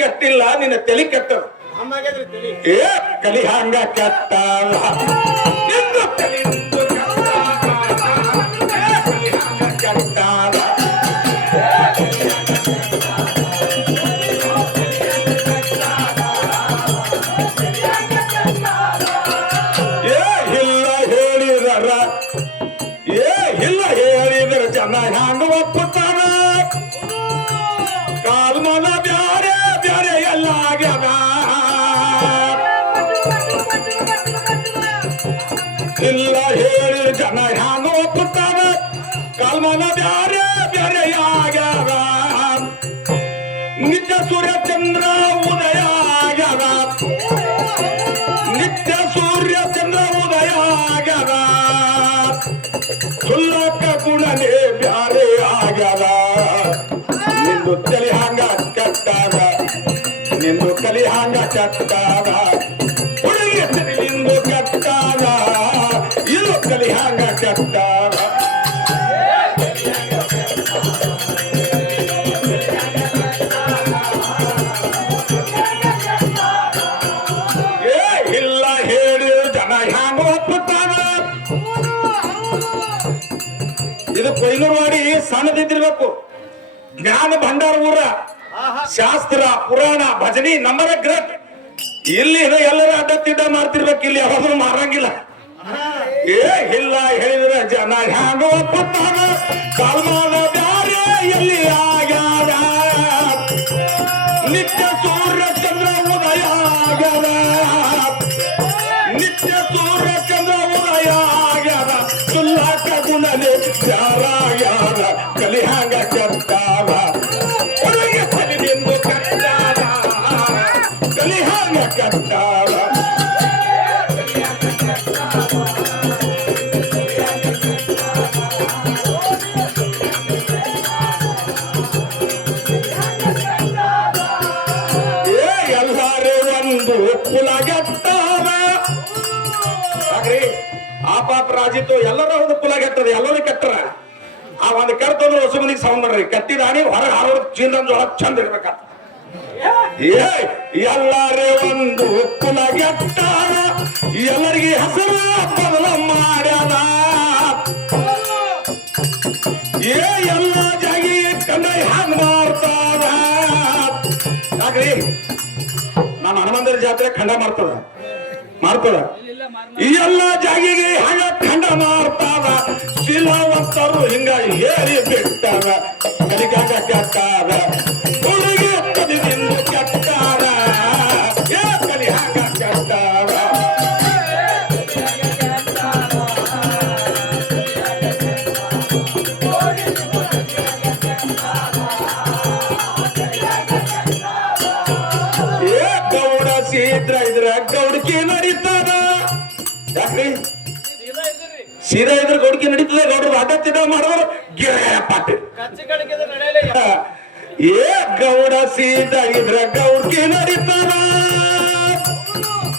ಕೆಟ್ಟಿಲ್ಲ, ನಿನ್ನ ತಲೆ ಕೆಟ್ಟದ. ಏ ಕಲಿ ಹಂಗ ಕೆಟ್ಟ ನಿಂದು ತಲೆ ನಿಂದು ಕೆಟ್ಟ. ಇಲ್ಲ ಹೇಳಿದ್ರ ಜನ ಹ್ಯಾಂಗ ಒಪ್ಪುತ್ತಾನ. ಕಾಲ್ಮನ ಬ್ಯಾರೆ ಬ್ಯಾರೆ ಎಲ್ಲ ಆಗ್ಯಾದ. ಇಲ್ಲ ಹೇಳಿದ್ರ ಜನ ಹ್ಯಾಂಗ ಒಪ್ಪುತ್ತಾನ. ಕಾಲ್ಮನ ಬ್ಯಾರೆ ಬ್ಯಾರೆ ಆಗ್ಯಾದ. ನಿತ್ಯ ಸೂರ್ಯಚಂದ್ರ ಉದಯ ಆಗ್ಯಾದ. ನಿತ್ಯ ಸೂರ್ಯಚಂದ್ರ ಉದಯ ಆಗ್ಯಾದ. ಸುಲ್ಲಕ್ಕ ಗುಣನೇ ಬ್ಯಾರೆ ಆಗ್ಯಾದ. ನಿಂದು ತಲೆ ಹಂಗ ಕೆಟ್ಟಾಗ, ನಿಂದು ಕಲಿ ಹಂಗ ಕೆಟ್ಟಾಗ. ಹುಡುಗಿ ತಲೆ ನಿಂದು ಕೆಟ್ಟಾಗ, ಇದು ಕಲಿ ಹಂಗ ಕೆಟ್ಟಾಗ. ಇಲ್ಲ ಹೇಳಿ ಜನ ಹ್ಯಾಂಗ ಒಪ್ಪುತ್ತಾನ. ಇದು ಕೊಯ್ಲೂರ್ವಾಡಿ ಸಣ್ಣದಿದ್ದಿರ್ಬೇಕು. ಜ್ಞಾನ ಭಂಡಾರ ಊರ ಶಾಸ್ತ್ರ ಪುರಾಣ ಭಜನಿ ನಂಬರ್ ಗ್ರೇಟ್. ಇಲ್ಲಿ ಇದು ಎಲ್ಲರೂ ಅಡ್ಡತ್ತಿದ್ದ ಮಾಡ್ತಿರ್ಬೇಕು. ಇಲ್ಲಿ ಯಾವಾಗಲೂ ಮಾರಂಗಿಲ್ಲ. ಏ ಇಲ್ಲ ಹೇಳಿದ್ರೆ ಜನ ಹ್ಯಾಂಗ ಒಪ್ಪುತ್ತಾನ. ಕಾಲ್ಮಾನ ಬ್ಯಾರೆ ಎಲ್ಲಿ ಆಗ್ಯಾದ. ನಿತ್ಯ ಸೂರ್ಯ ಚಂದ್ರ ಉದಯ ಆಗ್ಯಾದ. ನಿತ್ಯ ಸೂರ್ಯ ಚಂದ್ರ ಉದಯ ಆಗ್ಯಾದ. ಸುಲ್ಲಾಕ ಗುಣನೆ ಯಾರಾಗ್ಯಾದ. ಕಲಿ ಹಂಗ ಕೆಟ್ಟಾದ. ಹುಡುಗಿ ತಲೆ ನಿಂದು ಕೆಟ್ಟಾದ. ಕಲಿ ಹಂಗ ಕೆಟ್ಟಾದ. ಎಲ್ಲರೂ ಒಂದು ಕುಲಗೆಟ್ಟಾದ. ಹಾಗ್ರಿ ಆ ಪಾಪ ರಾಜಿತ್ತು ಎಲ್ಲರೂ ಒಂದು ಕುಲಗೆಟ್ಟದ. ಎಲ್ಲರೂ ಕೆಟ್ಟರ. ಆ ಒಂದು ಕರ್ತಂದ್ರೆ ಹೊಸ ಮಂದಿಗೆ ಸೌಂಡ್ ಮಾಡ್ರಿ. ಕಟ್ಟಿದಾಣಿ ಹೊರಗೆ ಹಾರೋದು ಚೀಲದೊಳಗೆ ಚಂದ ಇರ್ಬೇಕ. ಎಲ್ಲರೇ ಒಂದು ಕುಲಗೆಟ್ಟಾದ. ಎಲ್ಲರಿಗೆ ಹೆಸರು ಬದಲ ಮಾಡ್ಯಾದ. ಎಲ್ಲ ಜಾಗಿ ಕಂಡ ಹ್ಯಾಂಗ ಮಾಡ್ತಾರ. ಹಾಗ್ರಿ ನಮ್ಮ ಹನುಮಂತರ ಜಾತ್ರೆ ಖಂಡ ಮಾಡ್ತದ. ಎಲ್ಲ ಜಾಗಿಗೆ ಹಂಗ ಖಂಡ ಮಾಡ್ತಾರ. ಶಿಲಾವಂತರು ಹಿಂಗ ಹೇಳಿ ಬಿಟ್ಟಾರ. ಕಲಿಗಾಗ ಕೆಟ್ಟಾರ. ಹುಡುಗಿ ಕಲಿದಿಂದ ಕೆಟ್ಟಾರ. ಕಲಿ ಹಂಗ ಕೆಟ್ಟಾರ. ಗೌಡ ಸೀದ್ರ ಇದ್ರ ಗೌಡಕಿ ನಡೀತದ. ಯಾಕ್ರಿ ಸೀದಾ ಇದ್ರ ಗೌಡಕಿ ನಡೀತದೆ. ಗೌಡ್ರು ಅಡ್ಡತ್ತಿದ ಮಾಡೋರು ಪಾಟಿ. ಏ ಗೌಡ ಸೀದಾ ಇದ್ರ ಗೌಡಕಿ ನಡೀತದ.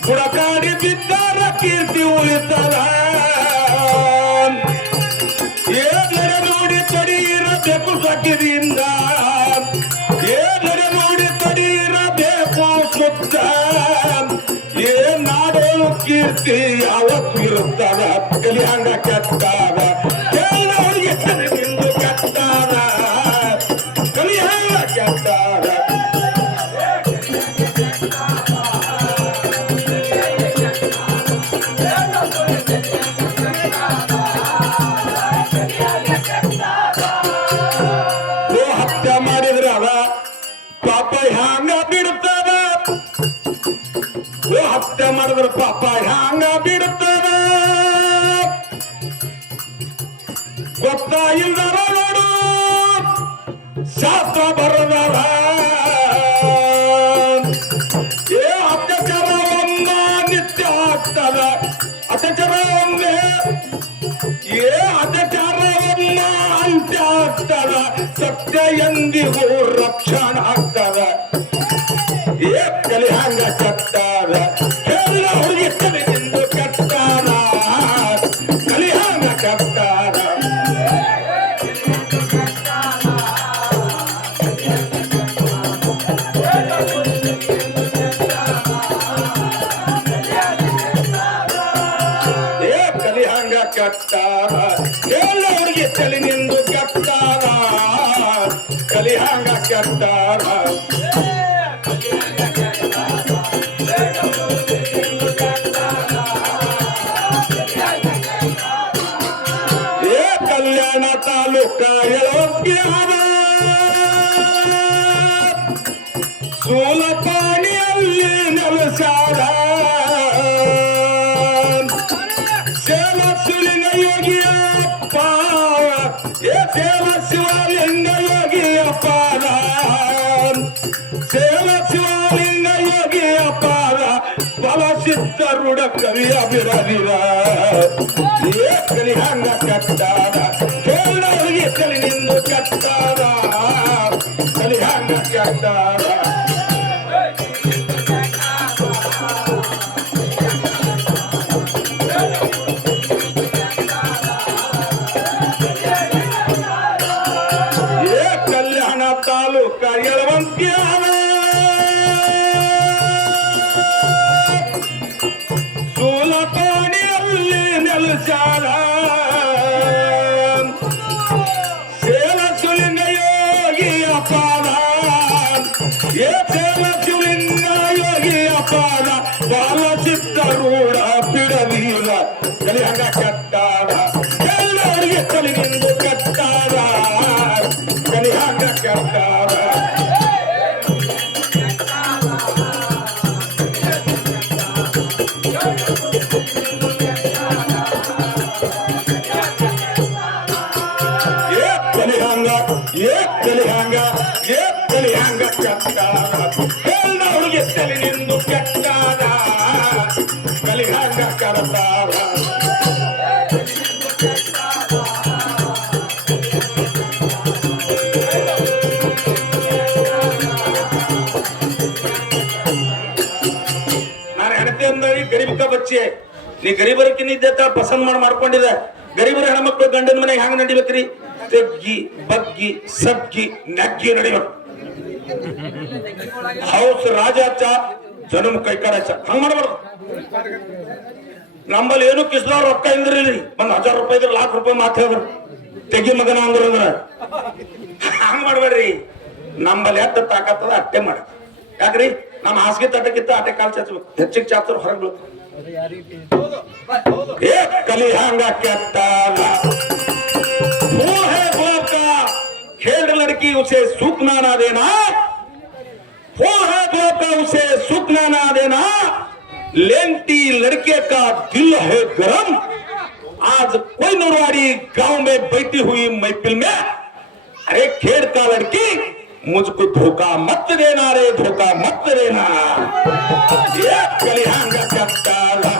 ಕುಡಕಾಡಿ ಬಿದ್ದಾರ ಕೀರ್ತಿ ಉಳಿತದ. ಏ ನಡೆ ನೋಡಿ ತಡಿ ಇರಬೇಕು ಸಕ್ಕಿದಿಂದ. ಏ ನಡೆ ನೋಡಿ ತಡಿ ಇರಬೇಕು ಸುತ್ತ. ಏ ನಾಡೋಳು ಕೀರ್ತಿ ಯಾವತ್ತು ಇರುತ್ತದ. ಕಲಿ ಹಂಗ ಕೆಟ್ಟಾದ. ಎಲ್ಲವರಿಗೆ ತಲೆ ನಿಂದು ಕೆಟ್ಟಾದ. ಕಲಿ ಹಂಗ ಕೆಟ್ಟಾದ. ಹತ್ಯೆ ಮಾಡಿದ್ರ ಅದ ಪಾಪ ಹ್ಯಾಂಗ ಬಿಡ್ತದ. ಹತ್ಯೆ ಮಾಡಿದ್ರ ಪಾಪ ಹ್ಯಾಂಗ ಬಿಡ್ತದ. ಗೊತ್ತಾಯಿಲ್ದಾರ ನೋಡು ಶಾಸ್ತ್ರ ಬರದವ. ಏ ಅತ್ಯಾಚಾರ ಒಮ್ಮ ನಿತ್ಯ ಆಗ್ತದ. ಅತ್ಯಾಚಾರ ಒಮ್ಮೆ ಏ ಅತ್ಯಾಚಾರ ಒಮ್ಮ ಅಂತ್ಯ ಆಗ್ತದ. ಸತ್ಯ ಎಂದಿಗೂ ರಕ್ಷಣ ಆಗ್ತದ. ಏ ಕಲಿ ಹಂಗ ಕೆಟ್ಟಾದ. ಎಲ್ಲ ಹುಡುಗಿ ತಲೆ ನಿಂದು ಕೆಟ್ಟಾದ. ಕಲಿ ಹಂಗ ಕೆಟ್ಟಾದ. ಕಲಿಹಂಗ ಕೆಟ್ಟಾರ ಎಲ್ಲರಿಗೆ ತಲೆ ನಿಂದು ಕೆಟ್ಟಾರ ಕಲಿಹಂಗ ಕೆಟ್ಟಾರ ಕಲ್ಯಾಣ ತಾಲೂಕ ಯಲವತ್ಗ್ಯಾರ ಸೂಲಪಾಣಿಯಲ್ಲಿ ನೆಲೆಸಾರ ಸೇವ ಶಿವಲಿಂಗ ಯೋಗಿಯಪ್ಪ ಸೇವ ಶಿವಲಿಂಗ ಯೋಗಿಯಪ್ಪಾರ ಸೇವ ಶಿವಲಿಂಗ ಯೋಗಿಯಪ್ಪಾರ ಬಲ ಸಿದ್ಧ ರೂಢ ಕವಿಯ ಬಿರದಿರ ಕಲಿಹಂಗ ಕಟ್ಟಾರ ಕೇಳೋರಿಗೆ ತಲೆ ನಿಂದು ಕಟ್ಟಾರ ಕಲಿಹಂಗ ಕಟ್ಟಾರ ಕಲ್ಯಾಣ ತಾಲೂಕ ಯಲವಂತ್ಯಾನ ಸೂಲಪಾಣಿಯಲ್ಲಿ ನೆಲೆಸಾರ ಸೇವ ಶಿವಲಿಂಗ ಯೋಗಿಯ ಪಾದ ಸೇವ ಶಿವಲಿಂಗ ಯೋಗಿಯ ಪಾದ ಬಾಲ ಚಿತ್ತ ರೂಢ ಬಿಡವೀರ ಕಲಿಹಂಗ ಕಟ್ಟಾರ ಎಲ್ಲರಿಗೆ ತಲೆಗಿಂದು ಕಟ್ಟಾರ ಕಲಿಹಂಗ ಕಟ್ಟಾರ ಕಲಿಹಂಗ ಕಟ್ಟಾರ ಎಲ್ಲರಿಗೆ ತಲೆ ನಿಂದು ಕೆಟ್ಟಾರ ಕಲಿಹಂಗ ಕಟ್ಟಾರ ನಾನು ಹೆಣತಿ ಅಂದಳಿ ಗರೀಬ್ ಕಾ ಬಚ್ಚೆ ನೀ ಗರೀಬರಕ್ಕೆ ನಿದ್ದೆ ಪಸಂದ್ ಮಾಡ್ಕೊಂಡಿದೆ ಗರೀಬರ ಹೆಣ್ಮಕ್ಳು ಗಂಡನ ಮನೆಗೆ ಹ್ಯಾಂಗ ನಡಿಬೇಕ್ರಿ ತೆಗ್ಗಿ ಬಗ್ಗಿ ಸಗ್ಗಿ ನಗ್ಗಿ ನಡೆಯೋಣ ಹೌಸ್ ರಾಜಾಚ ಜನಮ್ ಕೈಕಾಡಾಚ ಹಂಗ ಮಾಡಬಾರ್ದು ನಮ್ಮಲ್ಲಿ ಏನು ಕಿಸ್ದವ್ರ ರೊಕ್ಕ ಇಂದ್ರಿ ಒಂದ್ 1000 ರೂಪಾಯಿ ಇದ್ರೆ ₹1,00,000 ಮಾತು ಹೇಳಿದ್ರು ತೆಗಿ ಮಗನ ಅಂದ್ರ ಹಂಗ ಮಾಡ್ಬೇಡ್ರಿ ನಮ್ಮಲ್ಲಿ ಎತ್ತ ತಾಕತ್ತದ ಅಟ್ಟೆ ಮಾಡ ಯಾಕ್ರಿ ನಮ್ಮ ಹಾಸಿಗೆ ತಟ್ಟಕ್ಕಿತ್ತ ಅಟ್ಟೆ ಕಾಲ್ ಚಾಚಬೇಕು ಹೆಚ್ಚಿಗೆ ಚಾಚರು ಹೊರಗೆ ಕಲಿಹಂಗ ಕೆಟ್ಟಾಲ वो है बाप का खेल लड़की उसे सूखना ना देना वो है बाप का उसे सूखना ना देना लेंटी लड़के का दिल है गरम आज कोई नरवाड़ी गांव में बैठी हुई महफिल में अरे खेड़ का लड़की मुझको धोखा मत देना रे धोखा मत देना ये कलिहंग कट्टाला